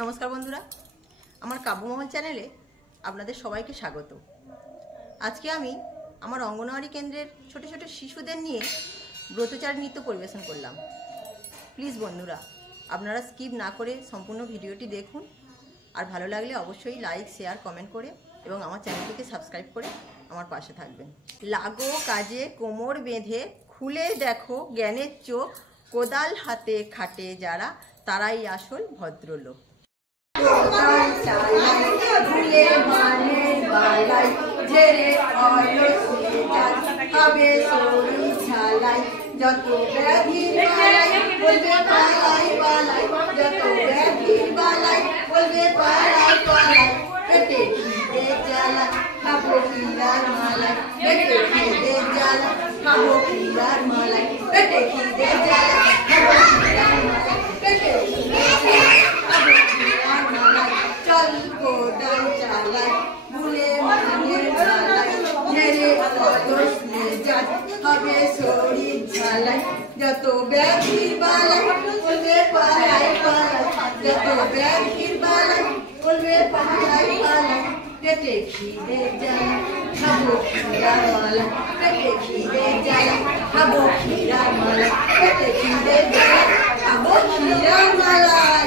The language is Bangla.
নমস্কার বন্ধুরা, আমার কাব্যমহল চ্যানেলে আপনাদের সবাইকে স্বাগত। আজকে আমি আমার অঙ্গনওয়াড়ি কেন্দ্রের ছোট ছোট শিশুদের নিয়ে ব্রতচারী নৃত্য পরিবেশন করলাম। প্লিজ বন্ধুরা, আপনারা স্কিপ না করে সম্পূর্ণ ভিডিওটি দেখুন, আর ভালো লাগলে অবশ্যই লাইক, শেয়ার, কমেন্ট করে এবং আমার চ্যানেলটিকে সাবস্ক্রাইব করে আমার পাশে থাকবেন। লাগো কাজে কোমর বেঁধে, খুলে দেখো জ্ঞানের চোখ, কোদাল হাতে খাটে যারা, তারাই আসল ভদ্রলোক। ভুলে মানের বালাই, ঝেড়ে হবে শরীর ঝালাই, যত ব্যাধির বালাই বলবে পালাই পালাই, যত ব্যাধির বালাই বলবে পালাই পালাই, পেটে খিদে জ্বালা খাবো পিলার মালাই, পেটে খিদে জ্বালা খাবো পিলার মালাই, পেটে খিদে জ্বালা খাবো পিলার মালাই, পেটে খিদে জ্বালা খাবো পিলার মালাই, চল কোদাল চালাই ভুলে মানের বালাই, ঝেড়ে অলস মেজাজ হবে শরীর ঝালাই, যত ব্যাধির বালাই বলবে পালাই পালাই, যত ব্যাধির বালাই বলবে পালাই পালাই, পেটে খিদে জ্বালা খাবো ক্ষীরার মালাই, পেটে খিদে জ্বালা খাবো ক্ষীরার মালাই, পেটে খিদে জ্বালা খাবো ক্ষীরার মালাই।